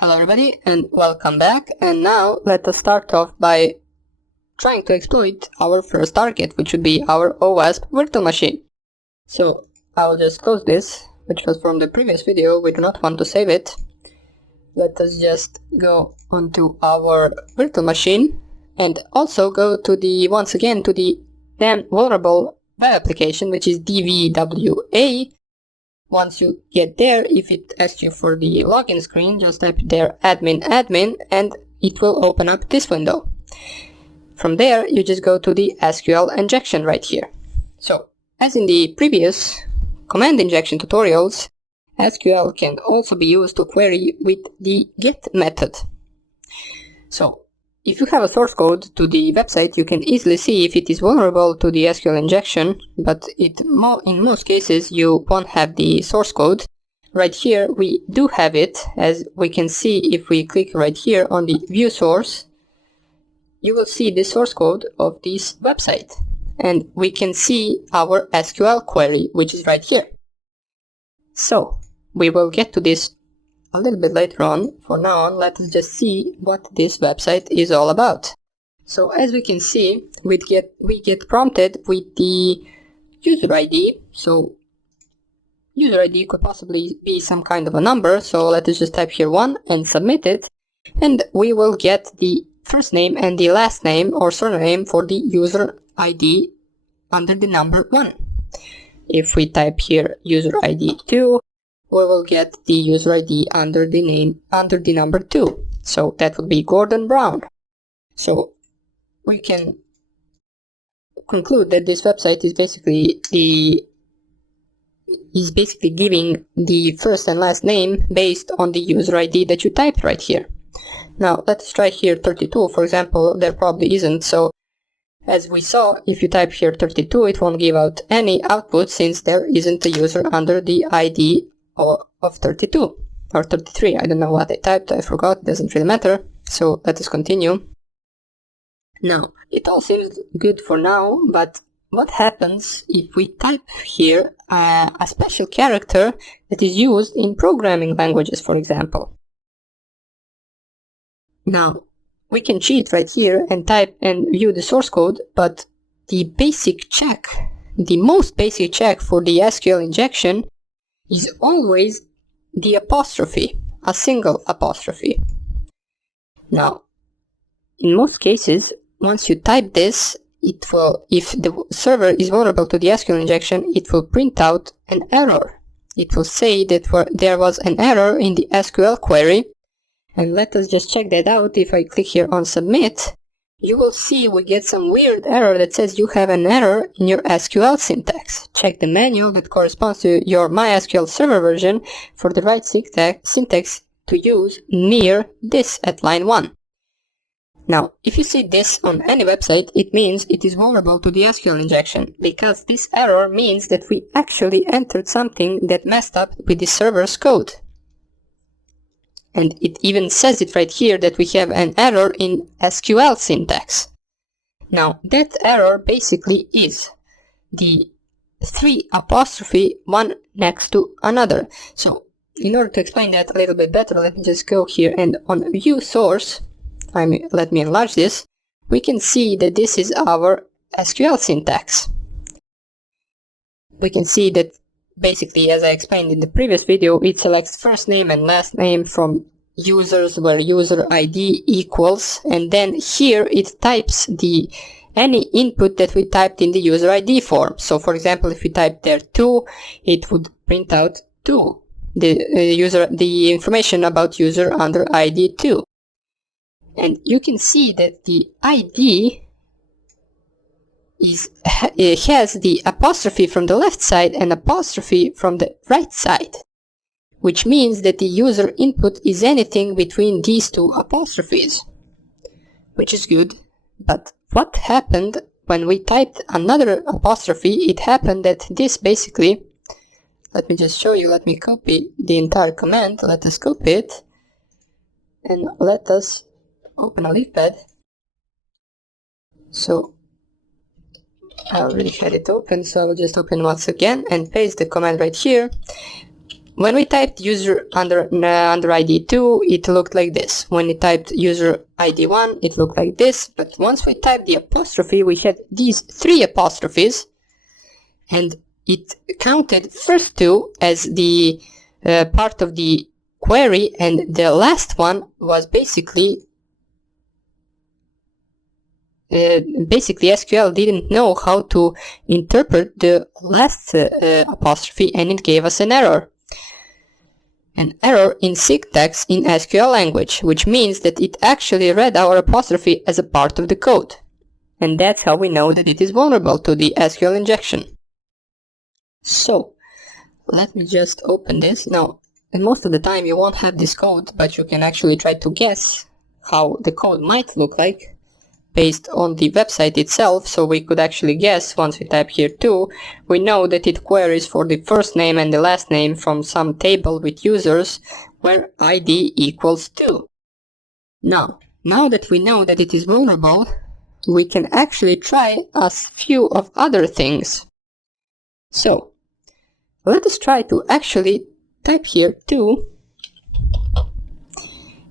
Hello everybody and welcome back, and now let us start off by trying to exploit our first target, which would be our OWASP virtual machine. So I'll just close this, which was from the previous video. We do not want to save it. Let us just go onto our virtual machine and also go to the, once again, to the then vulnerable web application, which is DVWA. Once you get there, if it asks you for the login screen, just type there admin and it will open up this window. From there, you just go to the SQL injection right here. So, as in the previous command injection tutorials, SQL can also be used to query with the get method. So, if you have a source code to the website, you can easily see if it is vulnerable to the SQL injection, but in most cases you won't have the source code. Right here we do have it, as we can see if we click right here on the view source. You will see the source code of this website, and we can see our SQL query, which is right here. So we will get to this a little bit later on. For now on, let us just see what this website is all about. So as we can see, we get prompted with the user ID. So user ID could possibly be some kind of a number, so let us just type here 1 and submit it, and we will get the first name and the last name or surname for the user ID under the number 1. If we type here user ID 2, we will get the user ID under the number 2. So that would be Gordon Brown. So we can conclude that this website is basically giving the first and last name based on the user ID that you typed right here. Now let's try here 32, for example. There probably isn't, so as we saw, if you type here 32, it won't give out any output since there isn't a user under the ID of 32 or 33. I don't know what I typed, I forgot, it doesn't really matter. So let us continue. Now it all seems good for now, but what happens if we type here a special character that is used in programming languages, for example? Now we can cheat right here and type and view the source code, but the basic check, the most basic check for the SQL injection is always the apostrophe, a single apostrophe. Now, in most cases, once you type this, it will, if the server is vulnerable to the SQL injection, it will print out an error. It will say that there was an error in the SQL query, and let us just check that out. If I click here on submit, you will see we get some weird error that says you have an error in your SQL syntax. Check the manual that corresponds to your MySQL server version for the right syntax to use near this at line 1. Now, if you see this on any website, it means it is vulnerable to the SQL injection, because this error means that we actually entered something that messed up with the server's code. And it even says it right here that we have an error in SQL syntax. Now that error basically is the 3 apostrophe one next to another. So in order to explain that a little bit better, let me just go here and on view source, let me enlarge this, we can see that this is our SQL syntax. We can see that basically, as I explained in the previous video, it selects first name and last name from users where user ID equals, and then here it types any input that we typed in the user ID form. So for example, if we type there 2, it would print out 2, the information about user under ID 2. And you can see that the ID has the apostrophe from the left side and apostrophe from the right side, which means that the user input is anything between these 2 apostrophes, which is good. But what happened when we typed another apostrophe? It happened that this basically, let me just show you, let me copy the entire command, let us copy it, and let us open a leafpad. So I already had it open, so I will just open once again and paste the command right here. when we typed user under ID 2, it looked like this. When we typed user ID 1, it looked like this. But once we typed the apostrophe, we had these 3 apostrophes, and it counted first 2 as the part of the query, and the last one was basically SQL didn't know how to interpret the last apostrophe, and it gave us an error. An error in syntax in SQL language, which means that it actually read our apostrophe as a part of the code. And that's how we know that it is vulnerable to the SQL injection. So, let me just open this. Now, and most of the time you won't have this code, but you can actually try to guess how the code might look like based on the website itself. So we could actually guess, once we type here 2, we know that it queries for the first name and the last name from some table with users where ID equals 2. Now that we know that it is vulnerable, we can actually try a few of other things. So let us try to actually type here 2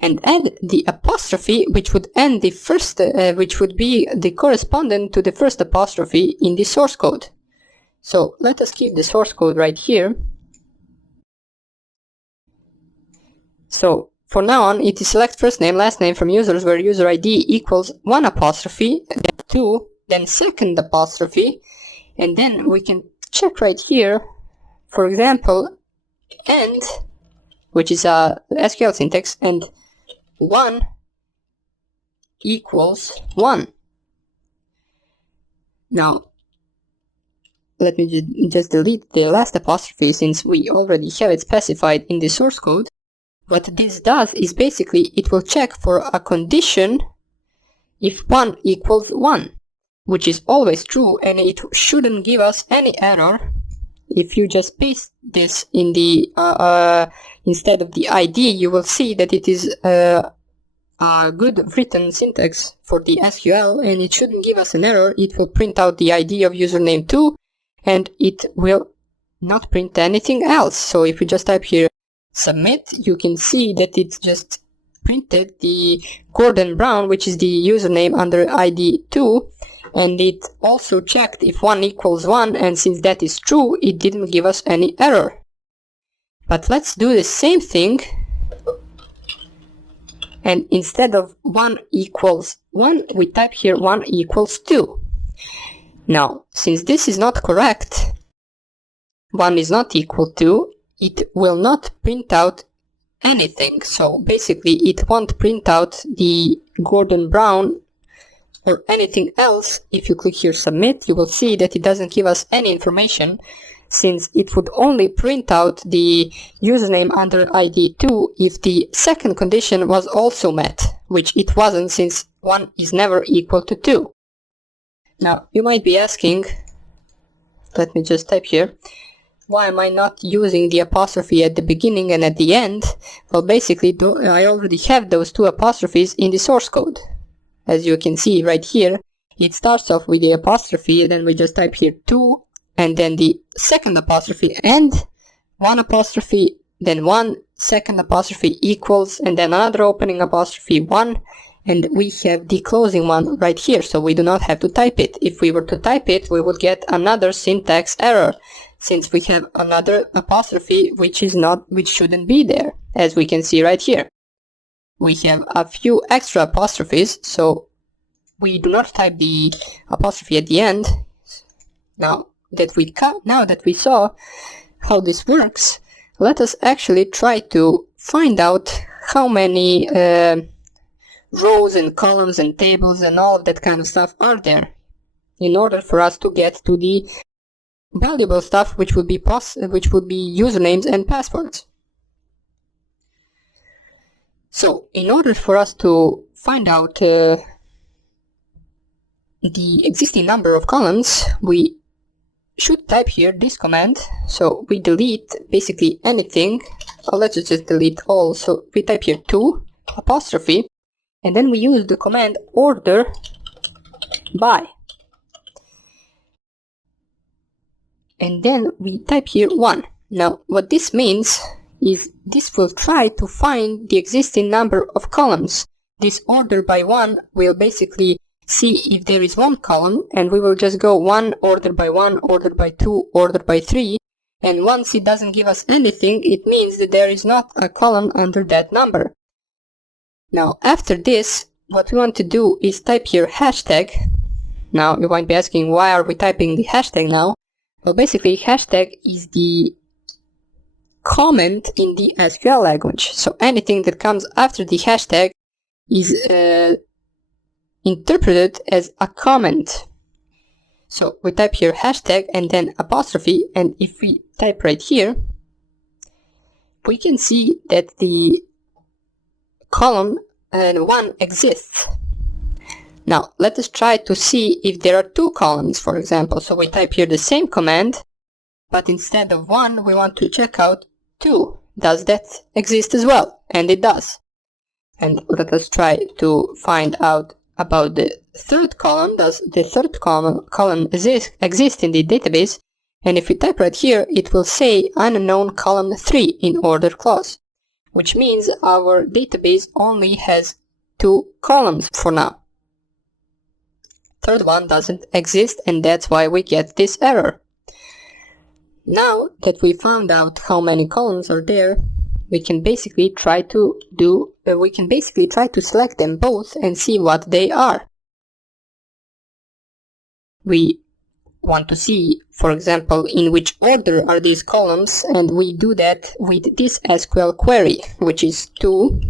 and add the apostrophe, which would end the first, which would be the correspondent to the first apostrophe in the source code. So let us keep the source code right here. So for now on, it is select first name, last name from users where user ID equals 1 apostrophe, then 2, then second apostrophe, and then we can check right here, for example, and, which is a SQL syntax, and 1 equals 1. Now, let me just delete the last apostrophe since we already have it specified in the source code. What this does is basically it will check for a condition if 1 equals 1, which is always true, and it shouldn't give us any error. If you just paste this in the instead of the ID, you will see that it is a good written syntax for the SQL, and it shouldn't give us an error. It will print out the ID of username 2, and it will not print anything else. So if you just type here submit, you can see that it just printed the Gordon Brown, which is the username under ID 2, and it also checked if 1 equals 1, and since that is true, it didn't give us any error. But let's do the same thing, and instead of 1 equals 1, we type here 1 equals 2. Now, since this is not correct, 1 is not equal to, it will not print out anything. So basically it won't print out the Gordon Brown or anything else. If you click here submit, you will see that it doesn't give us any information, since it would only print out the username under ID 2 if the second condition was also met, which it wasn't, since 1 is never equal to 2. Now you might be asking, let me just type here, why am I not using the apostrophe at the beginning and at the end? Well, basically I already have those 2 apostrophes in the source code. As you can see right here, it starts off with the apostrophe, and then we just type here 2, and then the second apostrophe and 1 apostrophe, then 1 second apostrophe equals, and then another opening apostrophe 1, and we have the closing one right here, so we do not have to type it. If we were to type it, we would get another syntax error, since we have another apostrophe which shouldn't be there, as we can see right here. We have a few extra apostrophes, so we do not type the apostrophe at the end. Now that we saw how this works, let us actually try to find out how many rows and columns and tables and all of that kind of stuff are there, in order for us to get to the valuable stuff, which would be usernames and passwords. So in order for us to find out the existing number of columns, we should type here this command. So we delete basically anything. Let's just delete all. So we type here 2 apostrophe, and then we use the command order by. And then we type here 1. Now what this means is this will try to find the existing number of columns. This order by one will basically see if there is one column, and we will just go one, order by 2, order by 3, and once it doesn't give us anything, it means that there is not a column under that number. Now after this, what we want to do is type here hashtag. Now you might be asking, why are we typing the hashtag now? Well, basically hashtag is the comment in the SQL language. So anything that comes after the hashtag is interpreted as a comment. So we type here hashtag and then apostrophe, and if we type right here, we can see that the column 1 exists. Now let us try to see if there are 2 columns, for example. So we type here the same command, but instead of 1 we want to check out 2. Does that exist as well? And it does. And let us try to find out about the third column. Does the third column exist in the database? And if we type right here, it will say unknown column 3 in order clause, which means our database only has 2 columns for now. Third one doesn't exist, and that's why we get this error. Now that we found out how many columns are there, we can basically try to select them both and see what they are. We want to see, for example, in which order are these columns, and we do that with this SQL query, which is 2.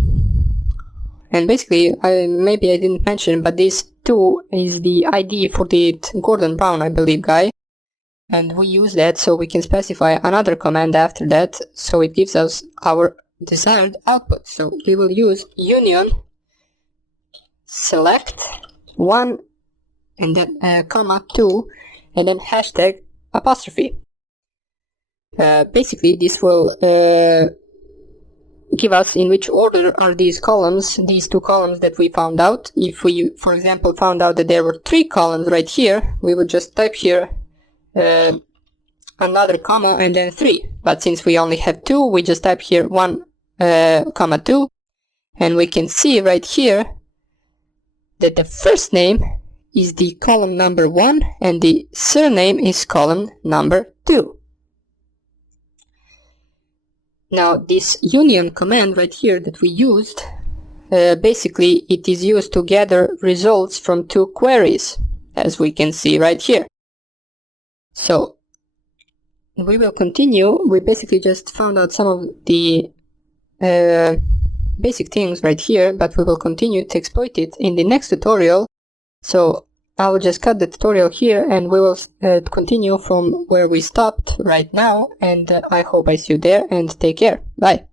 And basically, maybe I didn't mention, but this 2 is the ID for the Gordon Brown, I believe, guy. And we use that so we can specify another command after that, so it gives us our desired output. So we will use union select 1 and then comma 2 and then hashtag apostrophe. Basically this will give us in which order are these columns, these 2 columns that we found out. If we, for example, found out that there were 3 columns right here, we would just type here another comma and then 3. But since we only have 2, we just type here 1 comma 2, and we can see right here that the first name is the column number 1 and the surname is column number 2. Now this union command right here that we used, basically it is used to gather results from 2 queries, as we can see right here. So we will continue. We basically just found out some of the basic things right here, but we will continue to exploit it in the next tutorial. So I will just cut the tutorial here and we will continue from where we stopped right now, and I hope I see you there, and take care. Bye.